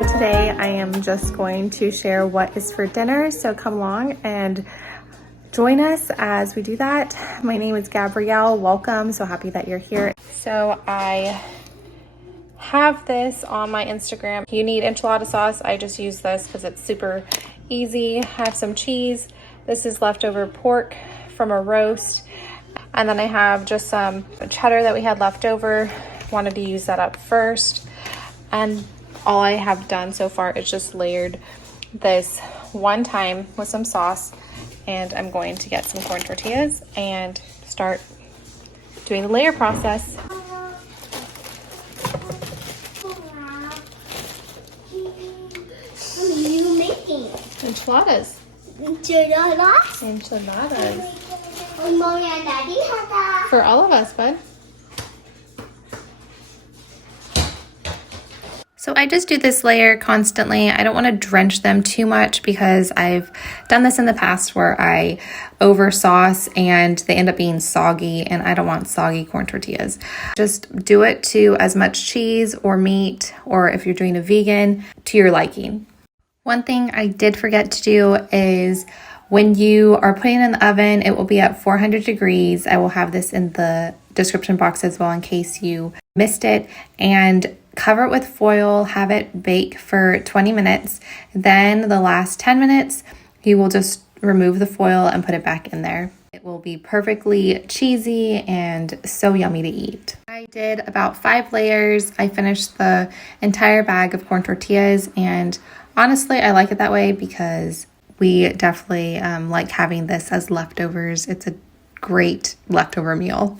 Today I am just going to share what is for dinner, so come along and join us as we do that. My name is Gabrielle. Welcome. So happy that you're here. So I have this on my Instagram. You need enchilada sauce. I just use this because it's super easy. I have some cheese. This is leftover pork from a roast. And then I have just some cheddar that we had left over. Wanted to use that up first. And all I have done so far is just layered this one time with some sauce. And I'm going to get some corn tortillas and start doing the layer process. What are you making? Enchiladas. Enchiladas? Enchiladas. Oh, Mommy and Daddy had that. For all of us, bud. So I just do this layer constantly. I don't want to drench them too much because I've done this in the past where I over sauce and they end up being soggy, and I don't want soggy corn tortillas. Just do it to as much cheese or meat, or if you're doing a vegan, to your liking. One thing I did forget to do is when you are putting it in the oven, it will be at 400 degrees. I will have this in the description box as well in case you missed it. And cover it with foil, have it bake for 20 minutes. Then the last 10 minutes, you will just remove the foil and put it back in there. It will be perfectly cheesy and so yummy to eat. I did about 5 layers. I finished the entire bag of corn tortillas, and honestly, I like it that way because we definitely like having this as leftovers. It's a great leftover meal.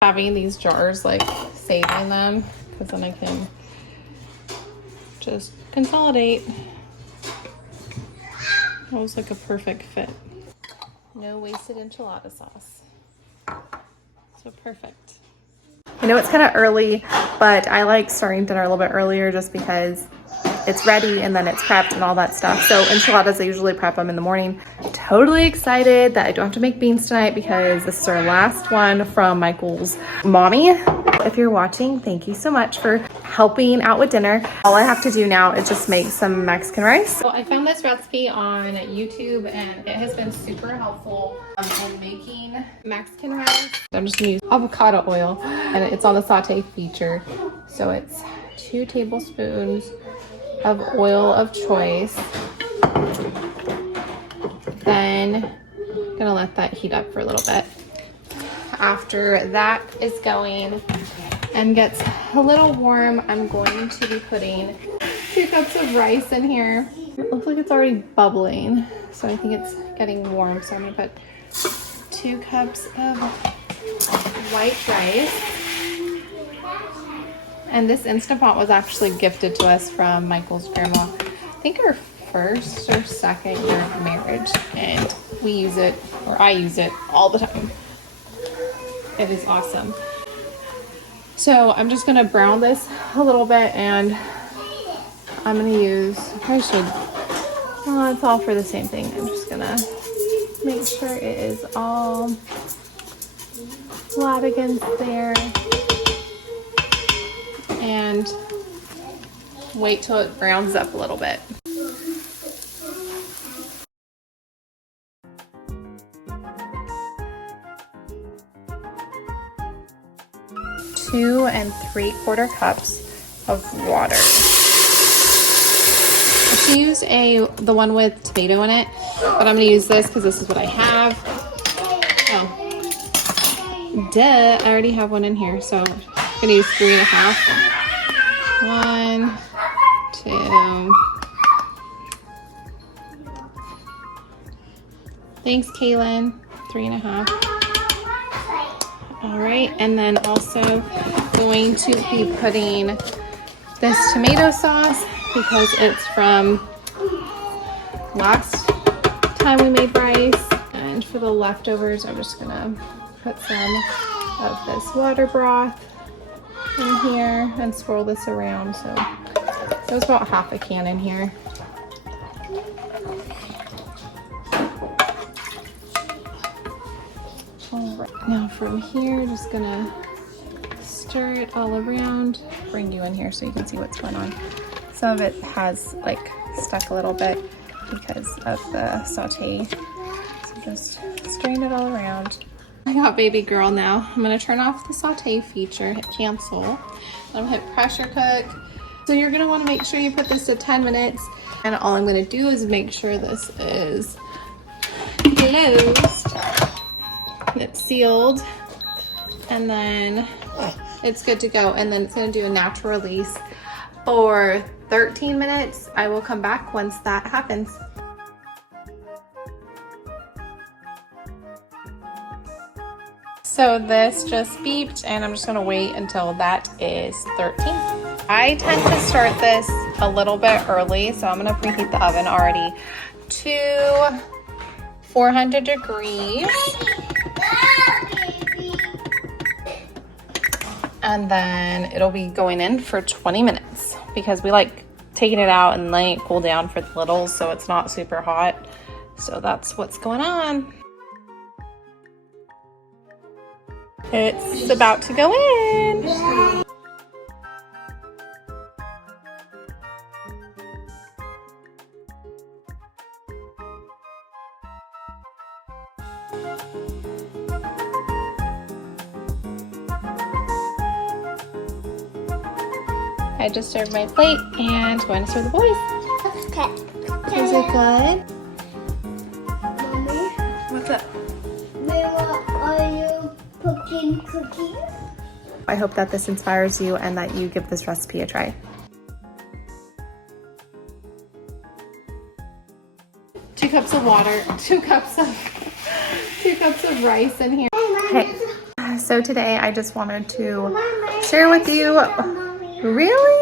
Having these jars, like saving them, because then I can just consolidate. That was like a perfect fit. No wasted enchilada sauce. So perfect. I know it's kind of early, but I like starting dinner a little bit earlier just because it's ready and then it's prepped and all that stuff. So enchiladas, I usually prep them in the morning. Totally excited that I don't have to make beans tonight because this is our last one from Michael's mommy. If you're watching, thank you so much for helping out with dinner. All I have to do now is just make some Mexican rice. So I found this recipe on YouTube and it has been super helpful in making Mexican rice. I'm just gonna use avocado oil and it's on the saute feature. So it's 2 tablespoons of oil of choice. Then I'm gonna let that heat up for a little bit. After that is going and gets a little warm, I'm going to be putting 2 cups of rice in here. It looks like it's already bubbling, so I think it's getting warm. So I'm gonna put 2 cups of white rice. And this Instant Pot was actually gifted to us from Michael's grandma. I think her first or second year of marriage, and we use it, or I use it all the time. It is awesome. So I'm just gonna brown this a little bit, and I'm gonna use, it's all for the same thing. I'm just gonna make sure it is all flat against there. And wait till it browns up a little bit. 2 3/4 cups of water. I should use the one with tomato in it, but I'm gonna use this because this is what I have. Oh, duh, I already have one in here, so I'm gonna use 3.5. 1, 2. Thanks, Kaylin. 3.5. All right, and then also going to be putting this tomato sauce because it's from last time we made rice. And for the leftovers, I'm just gonna put some of this water broth in here and swirl this around. So there's about half a can in here. All right, now from here, just gonna stir it all around. Bring you in here so you can see what's going on. Some of it has like stuck a little bit because of the saute. So just strain it all around. I got baby girl now. I'm gonna turn off the saute feature, hit cancel. I'm gonna hit pressure cook. So you're gonna wanna make sure you put this to 10 minutes. And all I'm gonna do is make sure this is closed. It's sealed. And then it's good to go. And then it's gonna do a natural release for 13 minutes. I will come back once that happens. So this just beeped and I'm just gonna wait until that is 13. I tend to start this a little bit early, so I'm gonna preheat the oven already to 400 degrees. And then it'll be going in for 20 minutes because we like taking it out and letting it cool down for the littles so it's not super hot. So that's what's going on. It's about to go in. I just served my plate and going to serve the boys. Okay. Is it good? Mommy, What's up? where are you cooking cookies? I hope that this inspires you and that you give this recipe a try. 2 cups of water, 2 cups of rice in here. Okay, so today I just wanted to share with you. Really?